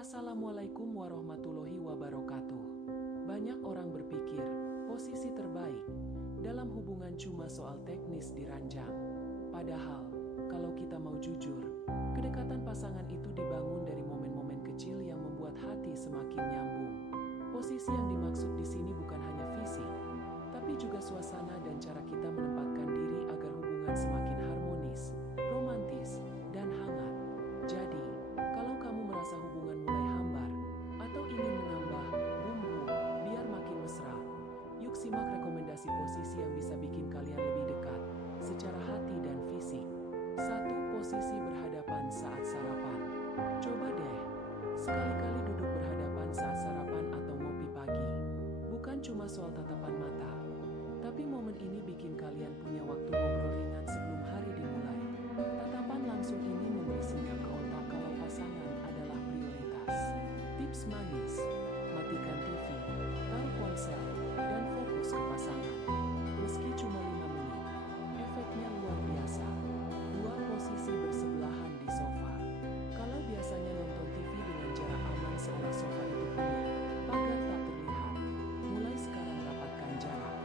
Assalamualaikum warahmatullahi wabarakatuh. Banyak orang berpikir, posisi terbaik dalam hubungan cuma soal teknis di ranjang. Padahal, kalau kita mau jujur, kedekatan pasangan itu dibangun dari momen-momen kecil yang membuat hati semakin nyambung. Posisi yang dimaksud di sini bukan hanya fisik, tapi juga suasana dan cara kita menempatkan diri agar hubungan semakin harmonis, romantis, dan hangat. Jadi, kalau kamu merasa hubungan mulai hambar atau ingin menambah bumbu biar makin mesra, yuk simak rekomendasi posisi yang bisa bikin kalian lebih dekat secara hati dan fisik. 1. Posisi berhadapan saat sarapan. Coba deh, sekali-kali duduk berhadapan saat sarapan atau ngopi pagi. Bukan cuma soal tatapan mata, tapi momen ini bikin kalian punya waktu ngobrol ringan sebelum hari dimulai. Tatapan langsung ini memberi sinyal ke otak kalau pasangan adalah prioritas. Tips manis: matikan TV, taruh ponsel, dan fokus ke pasangan. Meski cuma 5 menit, efeknya luar biasa. 2. Posisi bersebelahan di sofa. Kalau biasanya nonton TV dengan jarak aman seolah sofa itu punya pagar tak terlihat, mulai sekarang rapatkan jarak.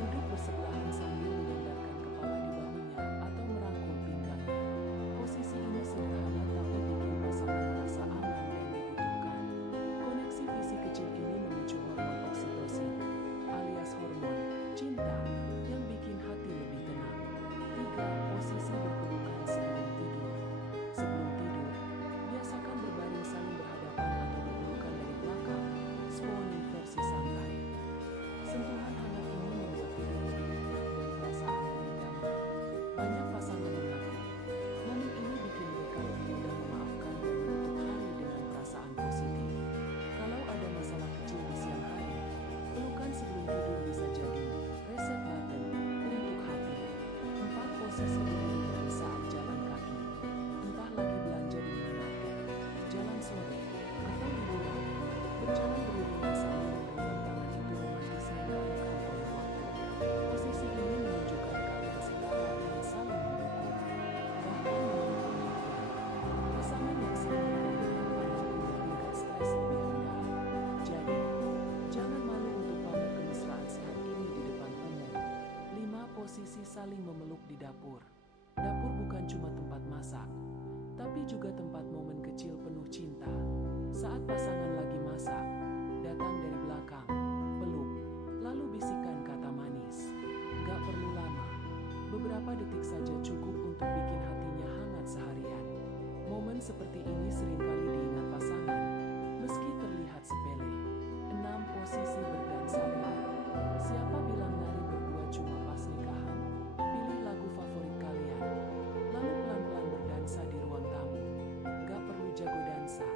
Duduk bersebelahan sambil menyandarkan kepala di bahunya atau merangkul pinggangnya. Posisi ini sederhana tapi bikin pasangan merasa aman dan dibutuhkan. Koneksi fisik kecil ini memicu hormon oksitosin, alias hormon cinta, yang bikin hati lebih tenang. 3. Posisi berpelukan sebelum tidur. Sebelum tidur, biasakan berbaring saling berhadapan atau berpelukan dari belakang, spooning versi santai. Sentuhan hangat ini membuat tidur lebih nyenyak dan perasaan lebih damai. Banyak pasangan mengaku, momen ini bikin mereka lebih mudah memaafkan dan menutup hari dengan perasaan positif. Kalau ada masalah kecil di siang hari, pelukan sebelum tidur bisa jadi reset button untuk hati. 4. Posisi beriringan saat jalan kaki. Entah lagi belanja di minimarket, jalan sore, atau liburan, berjalan beriringan sambil menggenggam tangan itu romantisnya gak lekang oleh waktu. Posisi ini menunjukkan kalian setara dan saling mendukung. Bahkan menurut penelitian, pasangan yang saling bergandengan tangan punya tingkat stres lebih rendah. Jadi, jangan malu untuk pamer kemesraan sehat ini di depan umum. 5. Posisi saling memeluk di dapur. Dapur bukan cuma tempat masak, tapi juga tempat momen kecil penuh cinta. Saat pasangan lagi masak, datang dari belakang, peluk, lalu bisikan kata manis. Gak perlu lama, beberapa detik saja cukup untuk bikin hatinya hangat seharian. Momen seperti ini seringkali diingat pasangan, meski terlihat sepele. 6. Posisi berdansa bareng. Siapa bilang nari berdua cuma pas nikahan? Pilih lagu favorit kalian, lalu pelan-pelan berdansa di ruang tamu. Gak perlu jago dansa,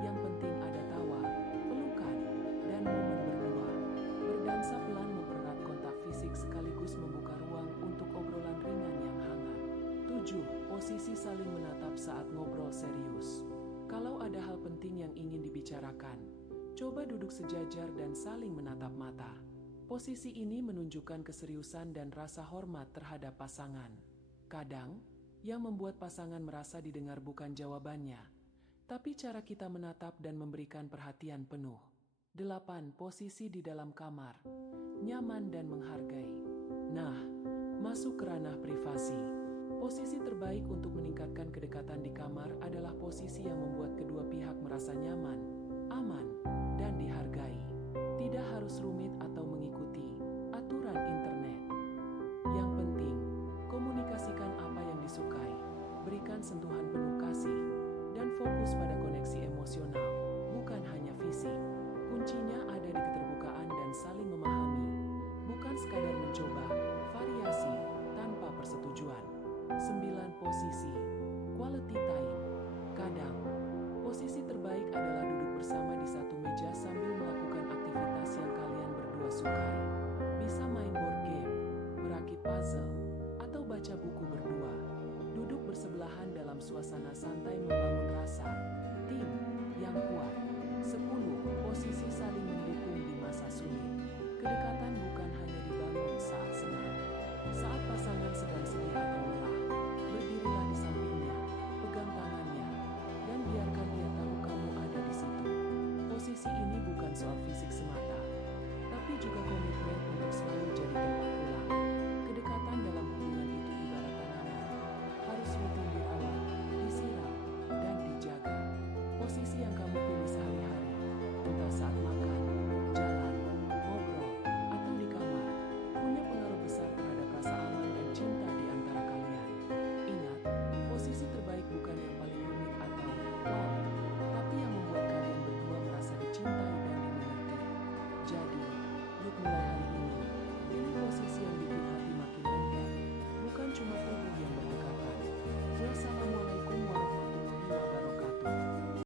yang penting ada tawa, pelukan, dan momen berdua. Berdansa pelan mempererat kontak fisik sekaligus membuka ruang untuk obrolan ringan yang hangat. 7. Posisi saling menatap saat ngobrol serius. Kalau ada hal penting yang ingin dibicarakan, coba duduk sejajar dan saling menatap mata. Posisi ini menunjukkan keseriusan dan rasa hormat terhadap pasangan. Kadang, yang membuat pasangan merasa didengar bukan jawabannya, tapi cara kita menatap dan memberikan perhatian penuh. 8. Posisi di dalam kamar. Nyaman dan menghargai. Nah, masuk ke ranah privasi. Posisi terbaik untuk meningkatkan kedekatan di kamar adalah posisi yang membuat kedua pihak merasa nyaman, aman, dan dihargai. Tidak harus rumit atau mengikuti aturan internet. Yang penting, komunikasikan apa yang disukai, berikan sentuhan penuh kasih, dan fokus pada koneksi emosional, bukan hanya fisik. Kuncinya ada di keterbukaan dan saling memahami, bukan sekadar mencoba variasi tanpa persetujuan. 9. Posisi quality time. Kadang, posisi terbaik adalah duduk bersama di satu meja sambil melakukan aktivitas yang kalian berdua sukai. Bisa main board game, merakit puzzle, atau baca buku berdua. Duduk bersebelahan dalam suasana Posisi ini bukan soal fisik semata, tapi juga komitmen untuk selalu jadi tempat pulang. Kedekatan dalam hubungan itu ibarat tanaman, harus rutin dirawat, disiram, dan dijaga. Posisi yang kamu pilih sehari-hari, entah saat makan, jalan, ngobrol, atau di kamar, punya pengaruh besar terhadap rasa aman dan cinta di antara kalian. Ingat, posisi terbaik bukan yang paling rumit atau wow, tapi yang membuat kalian berdua merasa dicintai dan dimengerti. Jadi, yuk mulai hari ini, pilih posisi yang bikin hati makin lengkap, bukan cuma tubuh